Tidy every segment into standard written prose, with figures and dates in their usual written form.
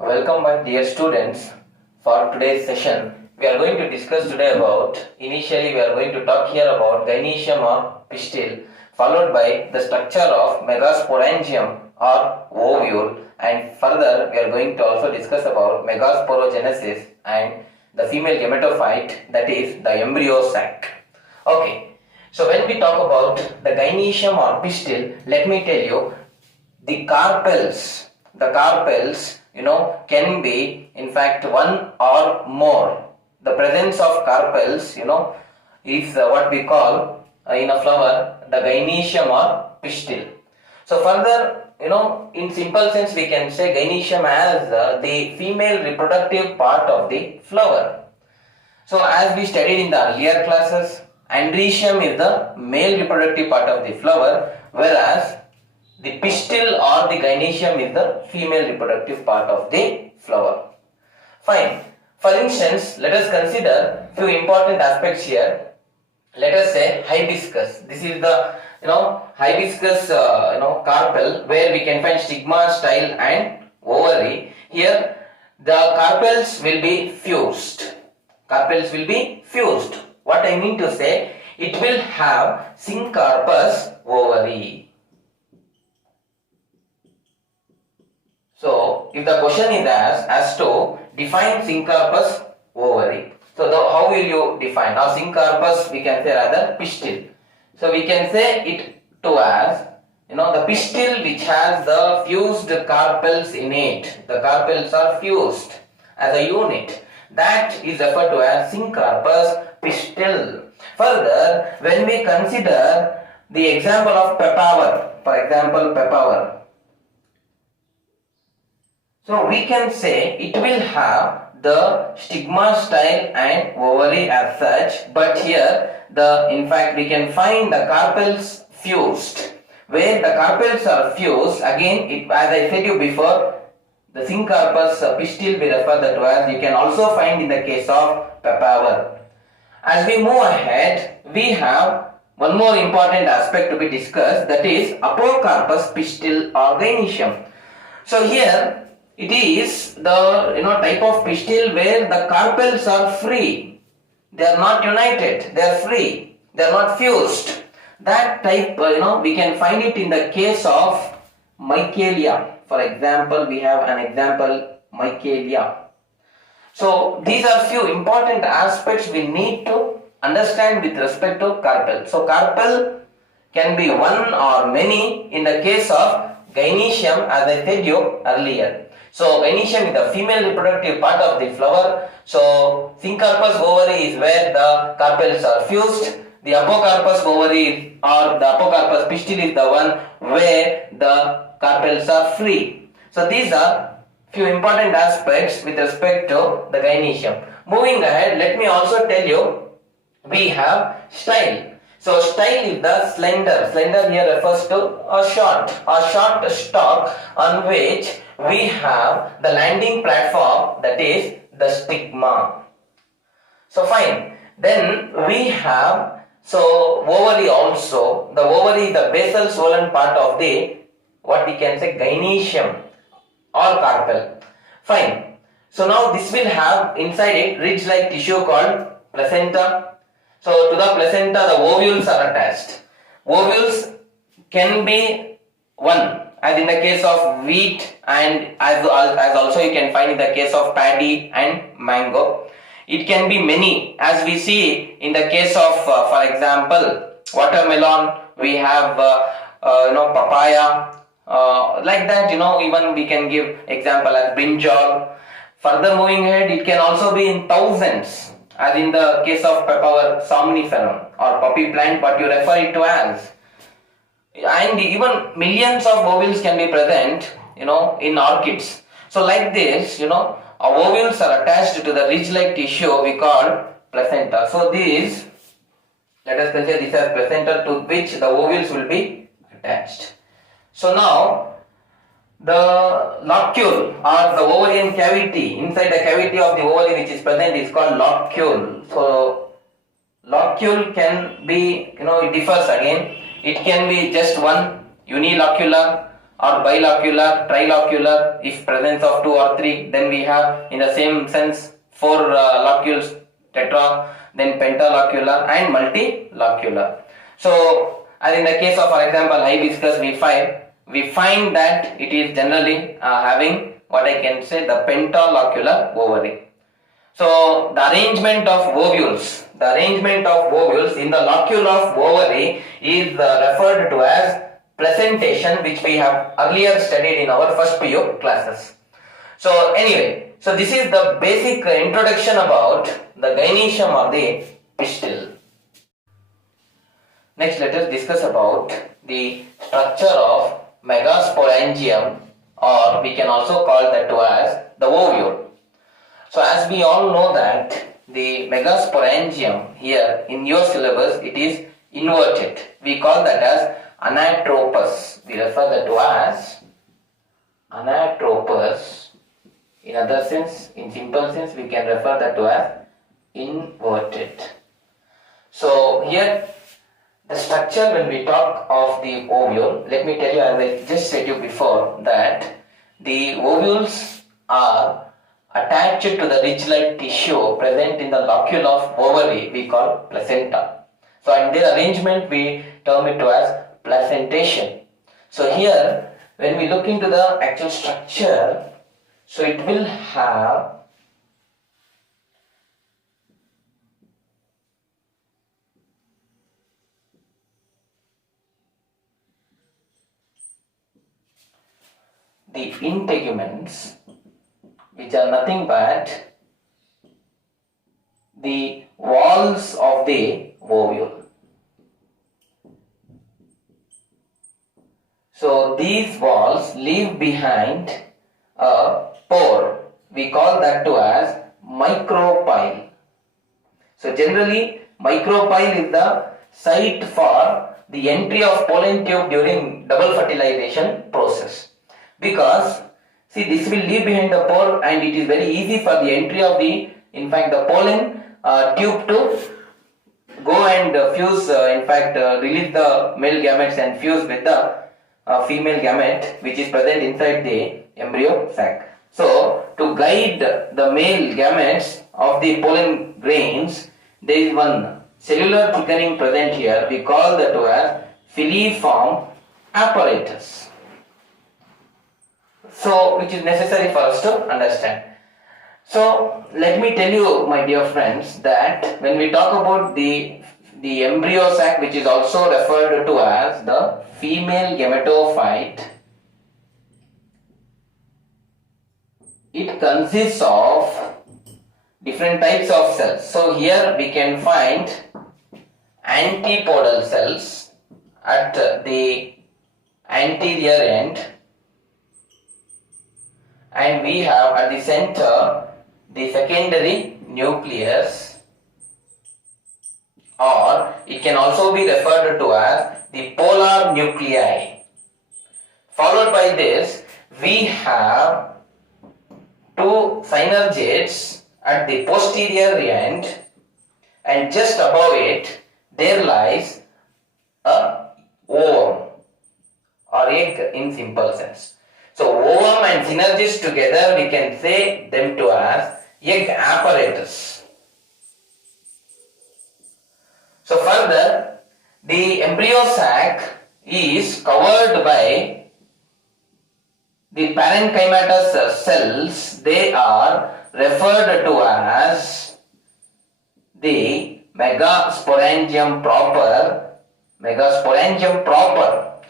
Welcome back, dear students. For today's session, we are going to discuss today about, initially we are going to talk here about gynoecium or pistil, followed by the structure of megasporangium or ovule, and further we are going to also discuss about megasporogenesis and the female gametophyte, that is the embryo sac. Okay, so when we talk about the gynoecium or pistil, let me tell you, the carpels, can be in fact one or more. The presence of carpels, is what we call in a flower the gynoecium or pistil. So further, in simple sense we can say gynoecium as the female reproductive part of the flower. So as we studied in the earlier classes, androecium is the male reproductive part of the flower, whereas the pistil or the gynoecium is the female reproductive part of the flower. Fine. For instance, let us consider few important aspects here. Let us say hibiscus. This is the hibiscus carpel where we can find stigma, style and ovary. Here the carpels will be fused. Carpels will be fused. What I mean to say, it will have syncarpous ovary. So, if the question is asked as to define syncarpous ovary, so how will you define? Now, syncarpous we can say rather pistil. So, we can say it to as the pistil which has the fused carpels in it. The carpels are fused as a unit. That is referred to as syncarpous pistil. Further, when we consider the example of papaver, for example, papaver. So we can say it will have the stigma, style and ovary as such, but here in fact we can find the carpels fused. Where the carpels are fused, again as I said you before, the syncarpous pistil we refer that to as, you can also find in the case of papaver. As we move ahead, we have one more important aspect to be discussed, that is apocarpous pistil or gynoecium. So here it is the type of pistil where the carpels are free. They are not united. They are free. They are not fused. That type, we can find it in the case of Michaelia. For example, we have an example, Michaelia. So these are few important aspects we need to understand with respect to carpel. So carpel can be one or many in the case of gynoecium, as I said you earlier. So gynoecium is the female reproductive part of the flower. So syncarpous ovary is where the carpels are fused. The apocarpous ovary or the apocarpous pistil is the one where the carpels are free. So these are few important aspects with respect to the gynoecium. Moving ahead, let me also tell you, we have style. So style is the slender. Slender here refers to a short stalk on which we have the landing platform, that is the stigma. So fine. Then we have ovary also. The ovary is the basal swollen part of the what we can say gynoecium or carpel. Fine. So now this will have inside it ridge-like tissue called placenta. So to the placenta the ovules are attached. Ovules can be one, as in the case of wheat, and as also you can find in the case of paddy and mango. It can be many, as we see in the case of for example watermelon, we have papaya, like that, even we can give example as brinjal. Further moving ahead, it can also be in thousands, as in the case of papaver somniferum or poppy plant, what you refer it to as. And even millions of ovules can be present, in orchids. So like this, our ovules are attached to the ridge-like tissue we call placenta. So these, let us consider this as placenta to which the ovules will be attached. So now, the locule or the ovarian cavity, inside the cavity of the ovary which is present is called locule. So locule can be, it differs again. It can be just one unilocular, or bilocular, trilocular. If presence of 2 or 3, then we have in the same sense 4 locules, tetra, then pentalocular and multilocular. So as in the case of, for example, hibiscus we find that it is generally having what I can say the pentalocular ovary. So the arrangement of ovules in the locule of ovary is referred to as placentation, which we have earlier studied in our first PU classes. So anyway, so this is the basic introduction about the gynoecium or the pistil. Next, let us discuss about the structure of megasporangium, or we can also call that as the ovule. So as we all know that the megasporangium here in your syllabus it is inverted. We call that as Anatropous. We refer that to as Anatropous. In other sense, in simple sense, we can refer that to as inverted. So here the structure, when we talk of the ovule, let me tell you, as I just said you before, that the ovules are attached to the ridge-like tissue present in the locule of ovary, we call placenta. So in their arrangement we term it as placentation. So here when we look into the actual structure, so it will have the integuments, which are nothing but the walls of the ovule. So these walls leave behind a pore. We call that to as micropyle. So generally micropyle is the site for the entry of pollen tube during double fertilization process, because see, this will leave behind the pore and it is very easy for the entry of the, in fact, the pollen tube to go and fuse, release the male gametes and fuse with the female gamete which is present inside the embryo sac. So to guide the male gametes of the pollen grains, there is one cellular thickening present here. We call that as filiform apparatus. So which is necessary for us to understand. So let me tell you, my dear friends, that when we talk about the embryo sac, which is also referred to as the female gametophyte, it consists of different types of cells. So here we can find antipodal cells at the anterior end, and we have at the center the secondary nucleus, or it can also be referred to as the polar nuclei. Followed by this, we have two synergates at the posterior end, and just above it there lies a ovum or egg in simple sense. So ovum and synergids together we can say them to as egg apparatus. So further, the embryo sac is covered by the parenchymatous cells. They are referred to as the megasporangium proper,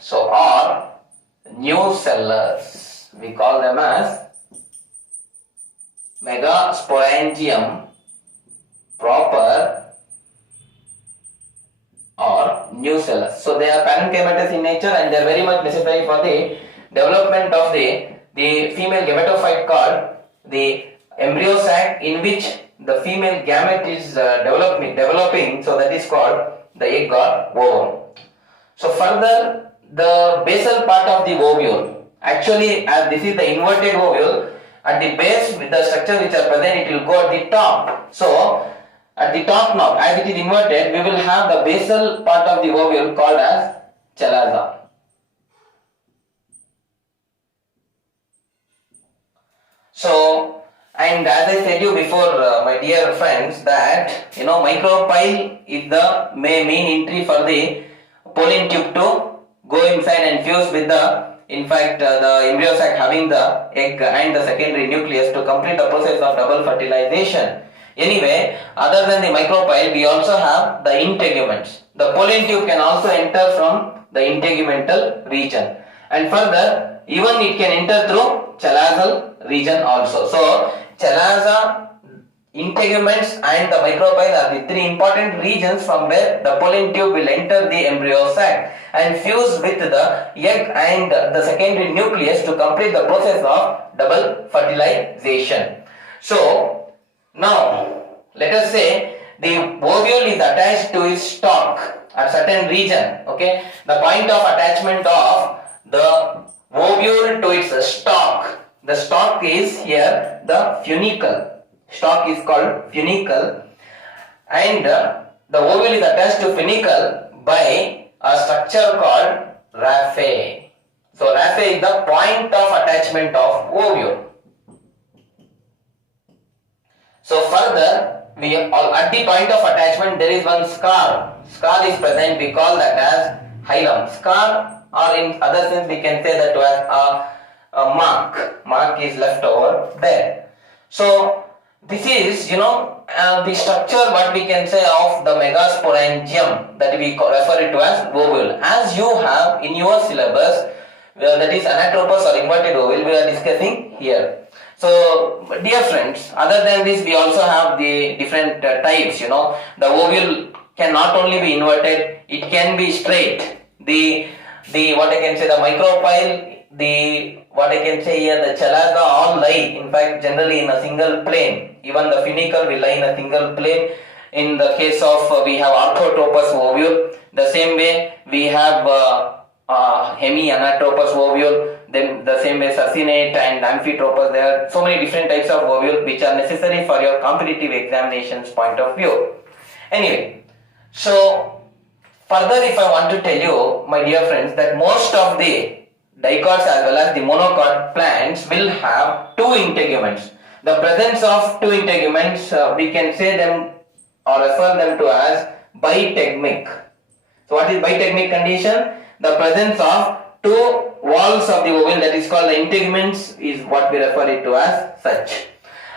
so or nucellars. We call them as megasporangium proper or nucellars. So they are parenchymatous in nature and they are very much necessary for the development of the female gametophyte called the embryo sac, in which the female gamete is developing, so that is called the egg or ovum. So further, the basal part of the ovule, actually as this is the inverted ovule, at the base with the structure which are present, it will go at the top. So at the top now, as it is inverted, we will have the basal part of the ovule called as chalaza. So, and as I said you before, my dear friends, that micropyle is the main entry for the pollen tube to go inside and fuse with the, in fact, the embryo sac having the egg and the secondary nucleus to complete the process of double fertilization. Anyway, other than the micropyle, we also have the integuments. The pollen tube can also enter from the integumental region, and further, even it can enter through chalaza region also. So, chalaza, integuments and the micropyle are the three important regions from where the pollen tube will enter the embryo sac and fuse with the egg and the secondary nucleus to complete the process of double fertilization. So, now let us say the ovule is attached to its stalk at certain region. Okay, the point of attachment of the ovule to its stalk. The stalk is here the funicle. Stalk is called funicle, and the ovule is attached to funicle by a structure called raphe. So raphe is the point of attachment of ovule. So further, at the point of attachment there is one scar. Scar is present. We call that as hilum. Scar, or in other sense we can say that as a mark. Mark is left over there. So this is the structure what we can say of the megasporangium, that we refer it to as ovule. As you have in your syllabus, that is anatropous or inverted ovule, we are discussing here. So dear friends, other than this we also have the different types. The ovule can not only be inverted, it can be straight. The what I can say, the micropyle, the what I can say here, the chalaza, all lie in fact generally in a single plane. Even the funicle will lie in a single plane. In the case of we have Anatropous ovule, the same way we have hemi-anatropous ovule, then the same way succinate and amphitropous. There are so many different types of ovule which are necessary for your competitive examinations point of view. Anyway, so further if I want to tell you, my dear friends, that most of the dicots as well as the monocot plants will have two integuments. The presence of two integuments, we can say them or refer them to as bitegmic. So what is bitegmic condition? The presence of two walls of the ovule, that is called the integuments, is what we refer it to as such.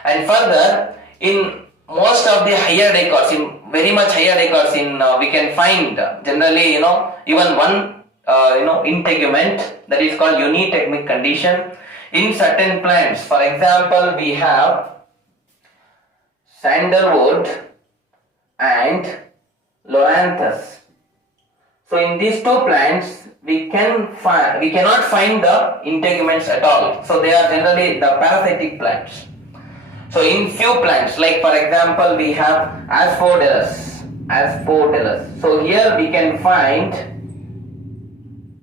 And further, in most of the higher dicots, in very much higher dicots, we can find generally even one integument, that is called unitegmic condition. In certain plants, for example, we have sandalwood and loranthus. So in these two plants, we cannot find the integuments at all. So they are generally the parasitic plants. So in few plants, like for example, we have asphodelus. So here we can find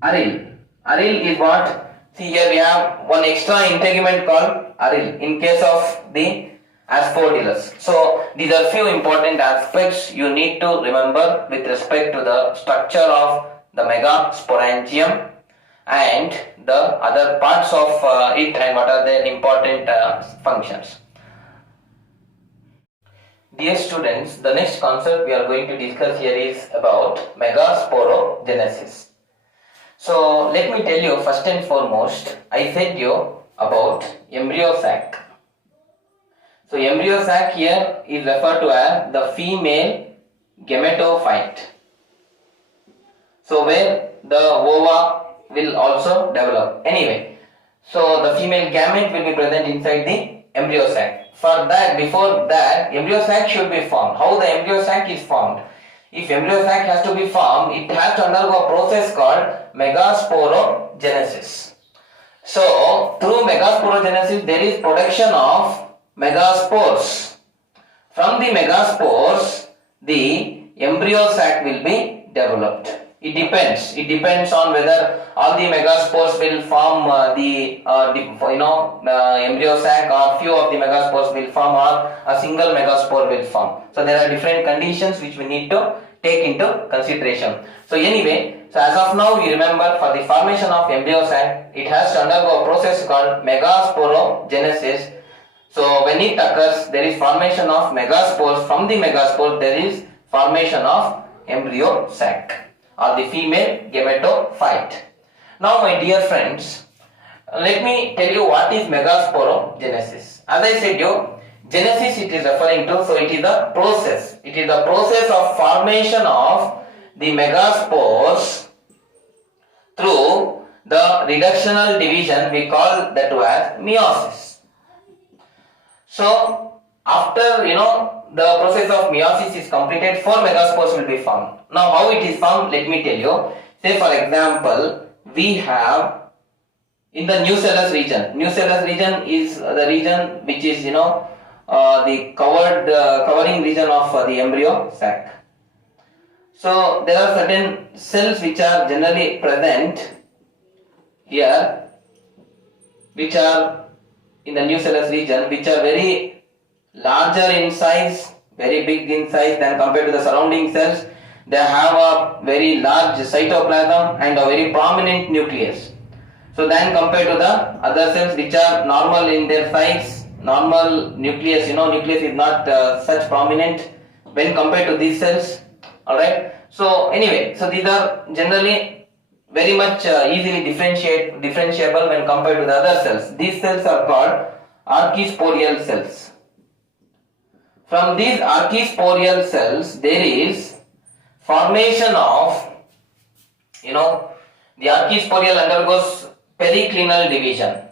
aril. Aril is what? See, here we have one extra integument called aril in case of the asphodelus. So these are few important aspects you need to remember with respect to the structure of the megasporangium and the other parts of it and what are their important functions. Dear students, the next concept we are going to discuss here is about megasporogenesis. So let me tell you, first and foremost, I said you about embryo sac. So embryo sac here is referred to as the female gametophyte. So where the ova will also develop. Anyway, so the female gamete will be present inside the embryo sac. For that, before that, embryo sac should be formed. How the embryo sac is formed? If embryo sac has to be formed, it has to undergo a process called megasporogenesis. So, through megasporogenesis, there is production of megaspores. From the megaspores, the embryo sac will be developed. It depends on whether all the megaspores will form the embryo sac, or few of the megaspores will form, or a single megaspore will form. So there are different conditions which we need to take into consideration. So anyway, so as of now you remember, for the formation of embryo sac, it has to undergo a process called megasporogenesis, So when it occurs, there is formation of megaspores. From the megaspore, there is formation of embryo sac or the female gametophyte. Now my dear friends, let me tell you what is megasporogenesis. As I said you, genesis it is referring to, so it is the process. It is the process of formation of the megaspores through the reductional division. We call that as meiosis. So after the process of meiosis is completed, 4 megaspores will be formed. Now how it is formed, let me tell you. Say for example, we have in the nucellus region. Nucellus region is the region which is the covering region of the embryo sac. So there are certain cells which are generally present here, which are in the nucellus region, which are very larger in size, very big in size than compared to the surrounding cells. They have a very large cytoplasm and a very prominent nucleus. So then compared to the other cells which are normal in their size, normal nucleus, nucleus is not such prominent when compared to these cells. Alright. So anyway, so these are generally very much easily differentiable when compared to the other cells. These cells are called archisporial cells. From these archisporial cells, there is formation of, the archisporial undergoes periclinal division.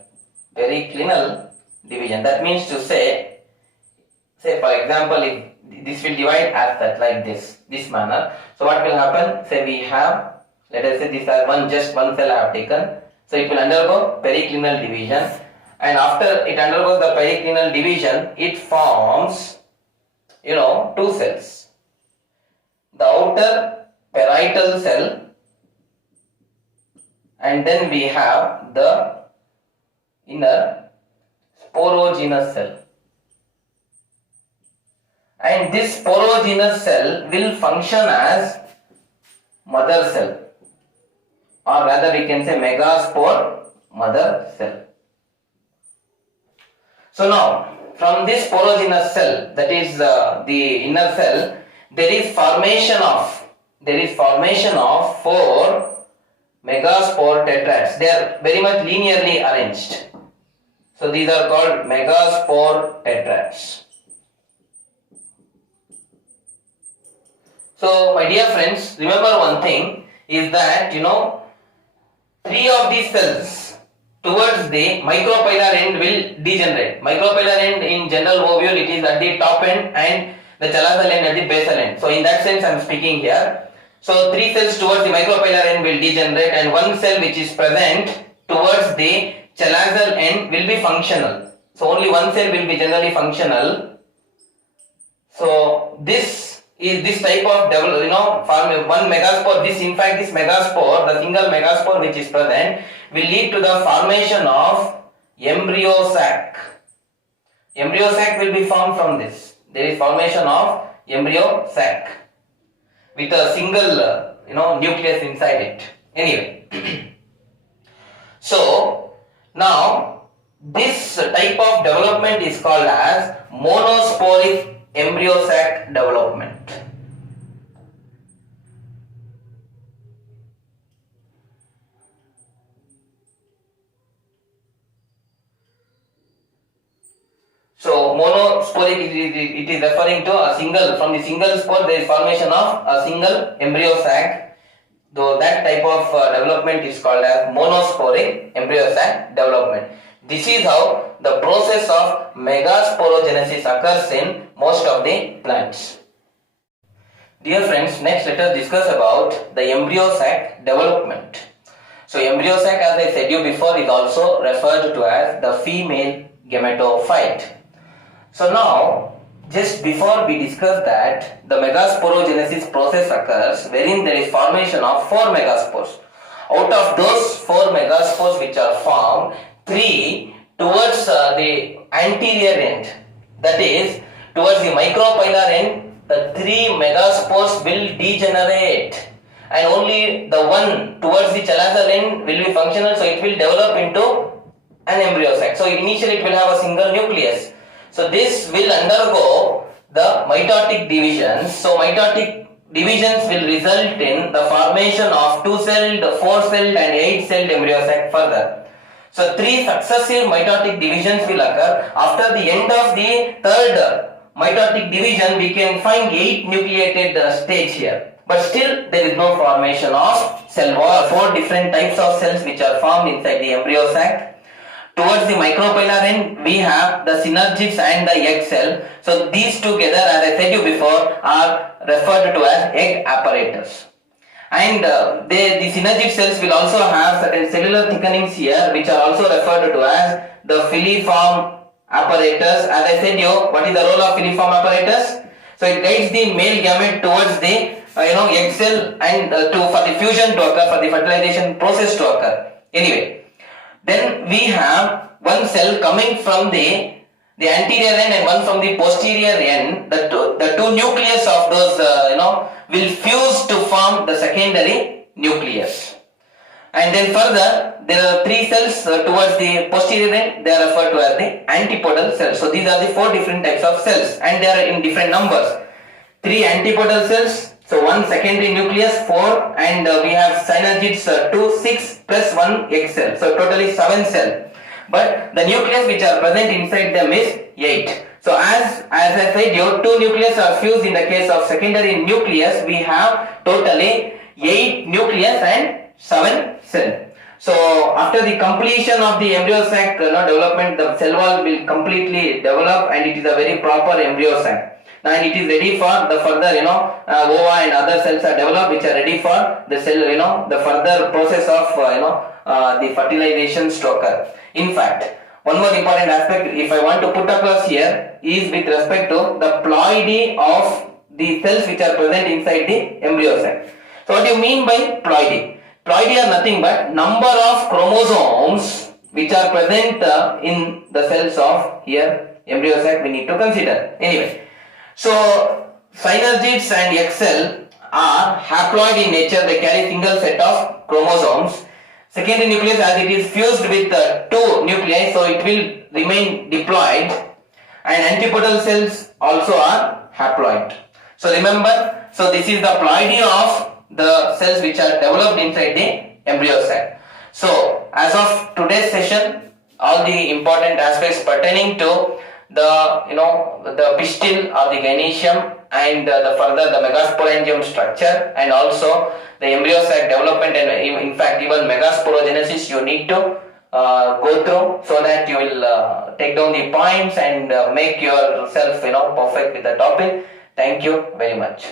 Periclinal division. That means to say for example, if this will divide as such, like this manner. So what will happen? Say we have, let us say this is just one cell I have taken. So it will undergo periclinal division, and after it undergoes the periclinal division, it forms, 2 cells. The outer parietal cell, and then we have the inner sporogenous cell. And this sporogenous cell will function as mother cell, or rather we can say megaspore mother cell. So now from this sporogenous cell, that is the inner cell, there is formation of 4 megaspore tetrads. They are very much linearly arranged. So these are called megaspore tetrads. So my dear friends, remember one thing is that 3 of these cells towards the micropylar end will degenerate. Micropylar end in general ovule, it is at the top end, and the chalaza end at the basal end. So in that sense I am speaking here. So 3 cells towards the micropylar end will degenerate, and 1 cell which is present towards the chalazal end will be functional. So only 1 cell will be generally functional. So this is this type of form one megaspore. This megaspore, the single megaspore which is present, will lead to the formation of embryo sac. Embryo sac will be formed from this. There is formation of embryo sac with a single nucleus inside it. Anyway, so now this type of development is called as monosporic embryo sac development. So monosporic, it is referring to a single, from the single spore there is formation of a single embryo sac. Though that type of development is called as monosporic embryo sac development. This is how the process of megasporogenesis occurs in most of the plants. Dear friends, next let us discuss about the embryo sac development. So embryo sac, as I said you before, is also referred to as the female gametophyte. So now, just before we discuss that, the megasporogenesis process occurs wherein there is formation of 4 megaspores. Out of those 4 megaspores which are formed, 3 towards the anterior end, that is towards the micropylar end, the 3 megaspores will degenerate, and only the one towards the chalazal end will be functional, so it will develop into an embryo sac. So initially it will have a single nucleus. So this will undergo the mitotic divisions. So mitotic divisions will result in the formation of 2-celled, 4-celled and 8-celled embryo sac further. So 3 successive mitotic divisions will occur. After the end of the 3rd mitotic division, we can find 8 nucleated stage here. But still there is no formation of cell wall. 4 different types of cells which are formed inside the embryo sac. Towards the micropylar end, we have the synergids and the egg cell. So these together, as I said you before, are referred to as egg apparatus. And the synergid cells will also have certain cellular thickenings here, which are also referred to as the filiform apparatus. As I said you, what is the role of filiform apparatus? So it guides the male gamete towards the egg cell and for the fusion to occur, for the fertilization process to occur. Anyway. Then we have one cell coming from the anterior end and one from the posterior end. The two nucleus of those will fuse to form the secondary nucleus. And then further there are 3 cells towards the posterior end. They are referred to as the antipodal cells. So these are the 4 different types of cells and they are in different numbers. 3 antipodal cells. So 1 secondary nucleus, 4, and we have synergids 2, 6 plus 1 egg cell. So totally 7 cell. But the nucleus which are present inside them is 8. So as I said, your 2 nucleus are fused. In the case of secondary nucleus, we have totally 8 nucleus and 7 cell. So after the completion of the embryo sac development, the cell wall will completely develop and it is a very proper embryo sac. And it is ready for the further ova and other cells are developed which are ready for the cell the further process of the fertilizations to occur. In fact, one more important aspect if I want to put across here is with respect to the ploidy of the cells which are present inside the embryo sac. So what do you mean by ploidy? Ploidy are nothing but number of chromosomes which are present in the cells of here embryo sac we need to consider. Anyway. So synergids and egg cell are haploid in nature. They carry single set of chromosomes. Secondary nucleus, as it is fused with 2 nuclei, so it will remain diploid. And antipodal cells also are haploid. So remember, so this is the ploidy of the cells which are developed inside the embryo sac. So as of today's session, all the important aspects pertaining to the pistil or the gynoecium and the further the megasporangium structure and also the embryo sac development and in fact even megasporogenesis you need to go through so that you will take down the points and make yourself perfect with the topic. Thank you very much.